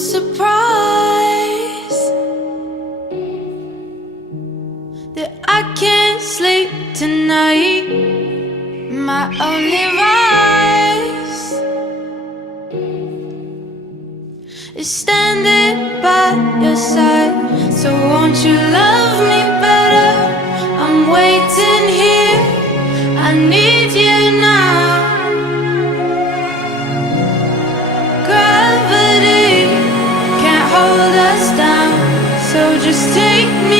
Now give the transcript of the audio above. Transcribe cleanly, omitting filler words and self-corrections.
surprise that I can't sleep tonight. My only vice is standing by your side. So won't you love me better? I'm waiting here, I need you now. Gravity can't hold us down, so just take me